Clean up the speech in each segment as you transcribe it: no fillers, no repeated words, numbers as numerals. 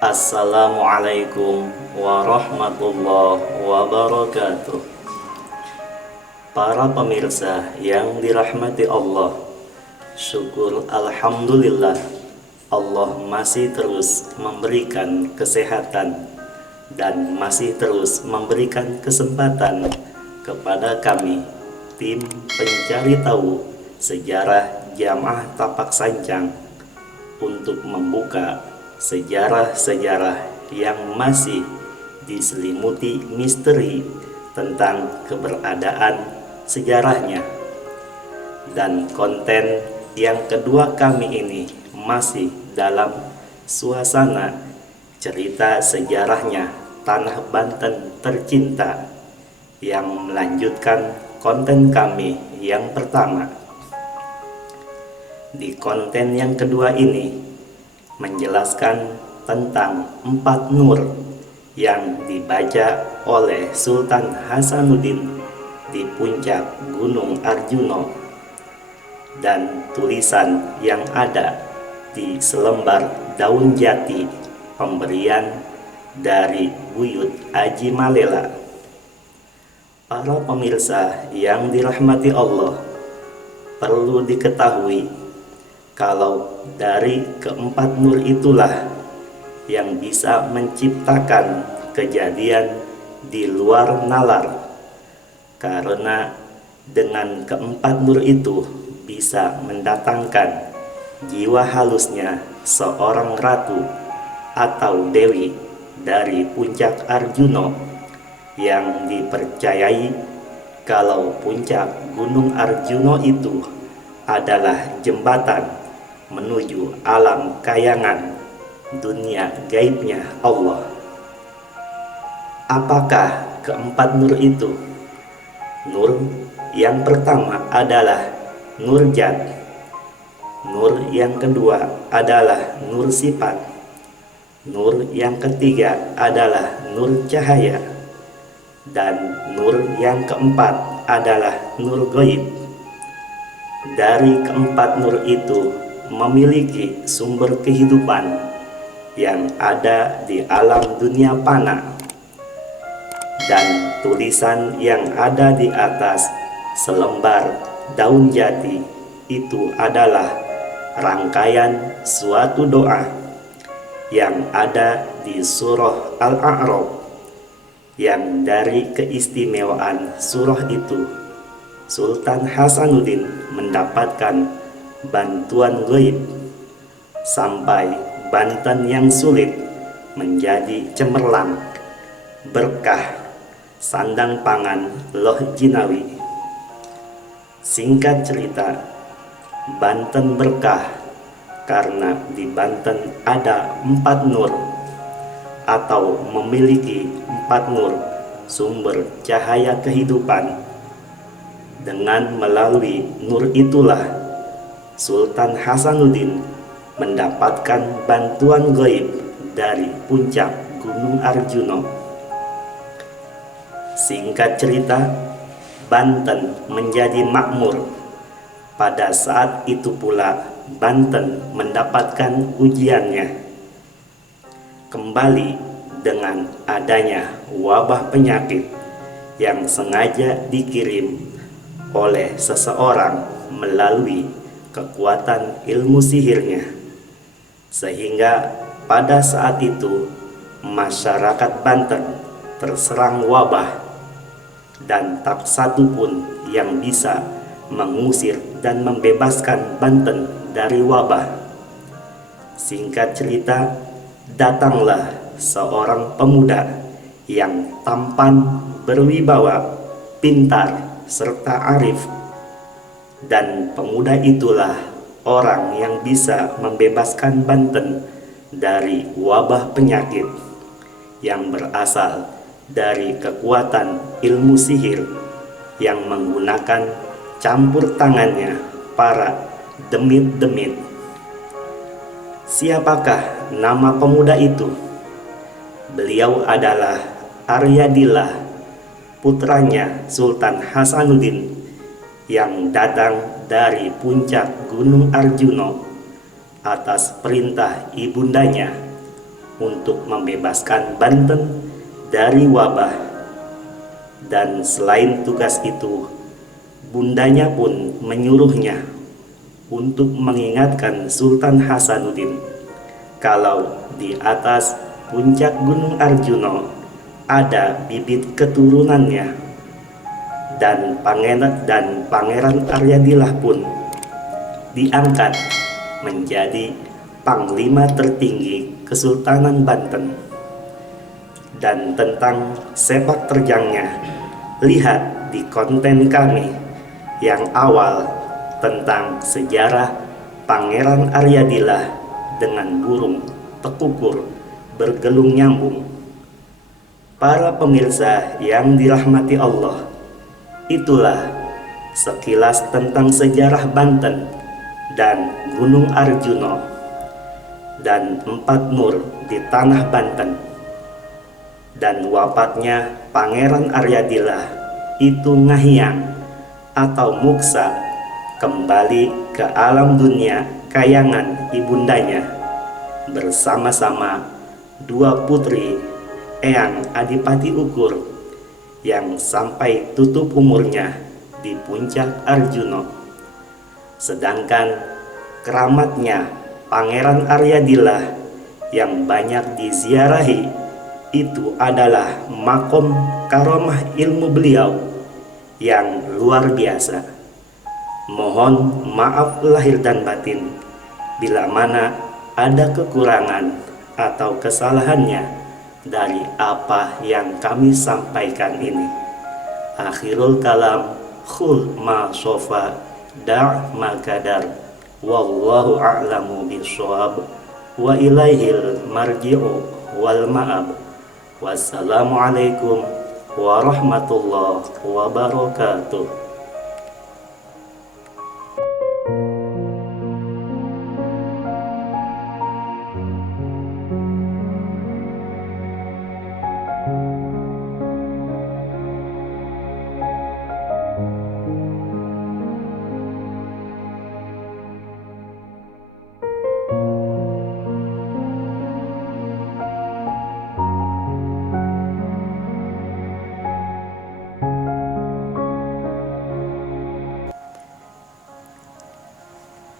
Assalamualaikum warahmatullahi wabarakatuh. Para pemirsa yang dirahmati Allah, syukur alhamdulillah Allah masih terus memberikan kesehatan dan masih terus memberikan kesempatan kepada kami, tim pencari tahu sejarah Jamaah Tapak Sancang, untuk membuka sejarah-sejarah yang masih diselimuti misteri tentang keberadaan sejarahnya. Dan konten yang kedua kami ini masih dalam suasana cerita sejarahnya Tanah Banten Tercinta, yang melanjutkan konten kami yang pertama. Di konten yang kedua ini menjelaskan tentang 4 nur yang dibaca oleh Sultan Hasanuddin di puncak Gunung Arjuna, dan tulisan yang ada di selembar daun jati pemberian dari Buyut Aji Malela. Para pemirsa yang dirahmati Allah, perlu diketahui kalau dari keempat nur itulah yang bisa menciptakan kejadian di luar nalar, karena dengan keempat nur itu bisa mendatangkan jiwa halusnya seorang ratu atau dewi dari puncak Arjuna, yang dipercayai kalau puncak Gunung Arjuna itu adalah jembatan menuju alam kayangan dunia gaibnya Allah. Apakah keempat nur itu? Nur yang pertama adalah nur jat, nur yang kedua adalah nur sifat, nur yang ketiga adalah nur cahaya, dan nur yang keempat adalah nur gaib. Dari keempat nur itu memiliki sumber kehidupan yang ada di alam dunia fana, dan tulisan yang ada di atas selembar daun jati itu adalah rangkaian suatu doa yang ada di surah Al-A'raf, yang dari keistimewaan surah itu Sultan Hasanuddin mendapatkan bantuan gaib sampai Banten yang sulit menjadi cemerlang berkah sandang pangan loh jinawi. Singkat cerita, Banten berkah karena di Banten ada 4 nur, atau memiliki 4 nur sumber cahaya kehidupan. Dengan melalui nur itulah Sultan Hasanuddin mendapatkan bantuan gaib dari puncak Gunung Arjuna. Singkat cerita, Banten menjadi makmur. Pada saat itu pula Banten mendapatkan ujiannya. Kembali dengan adanya wabah penyakit yang sengaja dikirim oleh seseorang melalui kekuatan ilmu sihirnya, sehingga pada saat itu masyarakat Banten terserang wabah, dan tak satu pun yang bisa mengusir dan membebaskan Banten dari wabah. Singkat cerita, datanglah seorang pemuda yang tampan, berwibawa, pintar, serta arif, dan pemuda itulah orang yang bisa membebaskan Banten dari wabah penyakit yang berasal dari kekuatan ilmu sihir yang menggunakan campur tangannya para demit-demit. Siapakah nama pemuda itu? Beliau adalah Aryadillah, putranya Sultan Hasanuddin, yang datang dari puncak Gunung Arjuna atas perintah ibundanya untuk membebaskan Banten dari wabah, dan selain tugas itu, bundanya pun menyuruhnya untuk mengingatkan Sultan Hasanuddin kalau di atas puncak Gunung Arjuno ada bibit keturunannya, dan Pangeran Aryadillah pun diangkat menjadi panglima tertinggi Kesultanan Banten. Dan tentang sepak terjangnya, lihat di konten kami yang awal tentang sejarah Pangeran Aryadillah dengan burung tekukur bergelung nyambung. Para pemirsa yang dirahmati Allah, itulah sekilas tentang sejarah Banten dan Gunung Arjuno dan 4 mur di tanah Banten. Dan wafatnya Pangeran Aryadillah itu ngahiang atau muksa kembali ke alam dunia kayangan ibundanya bersama-sama 2 putri Eyang Adipati Ukur yang sampai tutup umurnya di puncak Arjuno. Sedangkan keramatnya Pangeran Aryadillah yang banyak diziarahi itu adalah makom karomah ilmu beliau yang luar biasa. Mohon maaf lahir dan batin bila mana ada kekurangan atau kesalahannya dari apa yang kami sampaikan ini. Akhirul kalam, khul ma sofa, da' ma kadar, wallahu a'lamu bishawab, wa ilaihil marji'u wal ma'ab. Wassalamualaikum warahmatullahi wabarakatuh.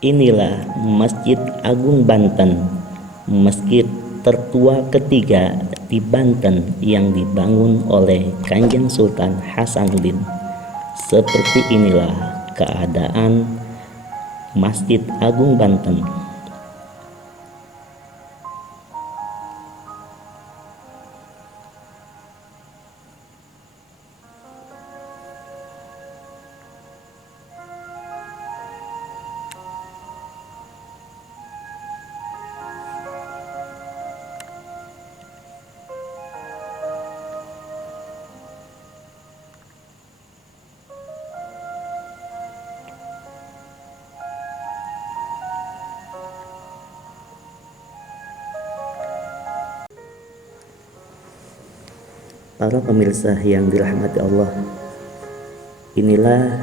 Inilah Masjid Agung Banten, masjid tertua ketiga di Banten yang dibangun oleh Kanjeng Sultan Hasanuddin. Seperti inilah keadaan Masjid Agung Banten. Para pemirsa yang dirahmati Allah, inilah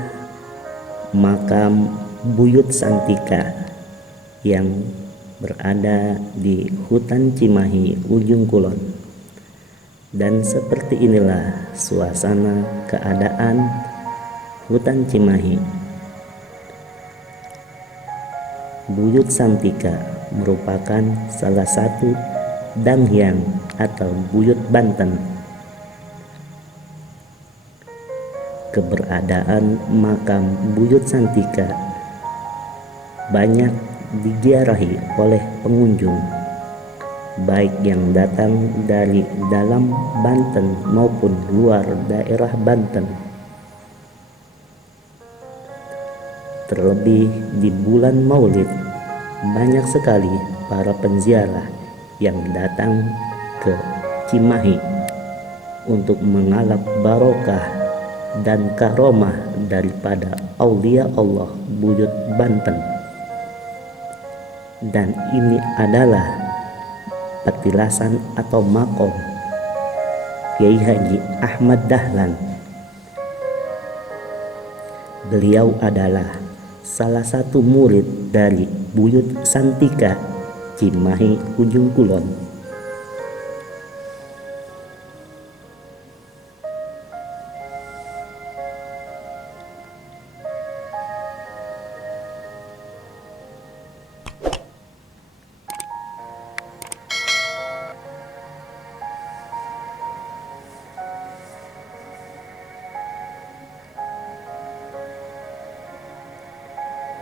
makam Buyut Santika yang berada di hutan Cimahi ujung kulon. Dan seperti inilah suasana keadaan hutan Cimahi. Buyut Santika merupakan salah satu danghyang atau buyut Banten. Keberadaan makam Buyut Santika banyak diziarahi oleh pengunjung, baik yang datang dari dalam Banten maupun luar daerah Banten. Terlebih di bulan Maulid, banyak sekali para penziarah yang datang ke Cimahi untuk mengalap barokah dan karomah daripada aulia Allah Buyut Banten. Dan ini adalah petilasan atau makom Kiai Haji Ahmad Dahlan. Beliau adalah salah satu murid dari Buyut Santika, Cimahi, Ujung Kulon.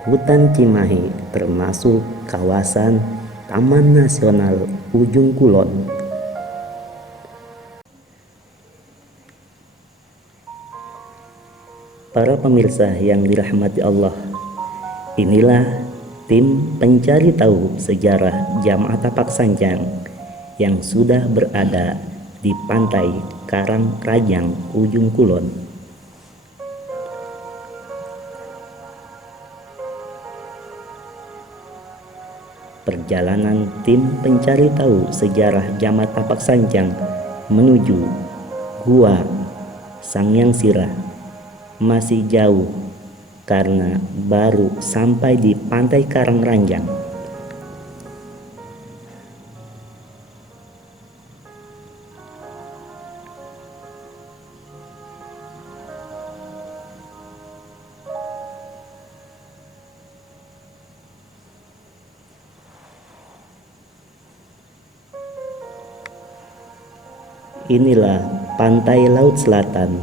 Hutan Cimahi termasuk kawasan Taman Nasional Ujung Kulon. Para pemirsa yang dirahmati Allah, inilah tim pencari tahu sejarah Jamaah Tapak Sanjang yang sudah berada di pantai Karangrajang, Ujung Kulon. Perjalanan tim pencari tahu sejarah Jamaah Tapak Sanjang menuju Gua Sangyang Sirah masih jauh karena baru sampai di pantai Karangrajang. Inilah pantai laut selatan.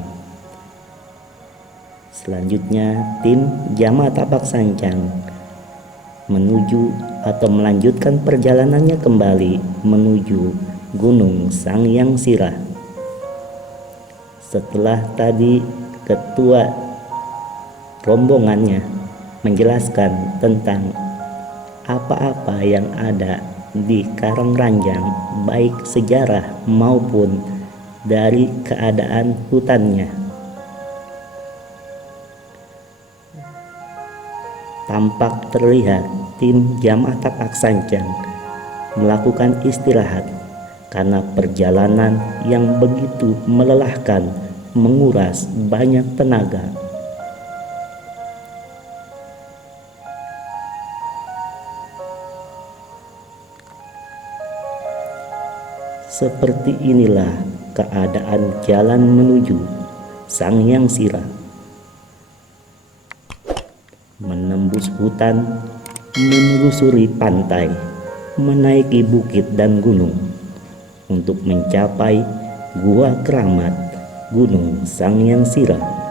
Selanjutnya tim Jamaah Tapak Sanjang menuju atau melanjutkan perjalanannya kembali menuju Gunung Sangyang Sirah. Setelah tadi ketua rombongannya menjelaskan tentang apa-apa yang ada di Karangrajang, baik sejarah maupun dari keadaan hutannya, tampak terlihat tim Jamaah Tapak Sanjang melakukan istirahat karena perjalanan yang begitu melelahkan, menguras banyak tenaga. Seperti inilah keadaan jalan menuju Sangyang Sirah. Menembus hutan, menelusuri pantai, menaiki bukit dan gunung untuk mencapai Gua Keramat Gunung Sangyang Sirah.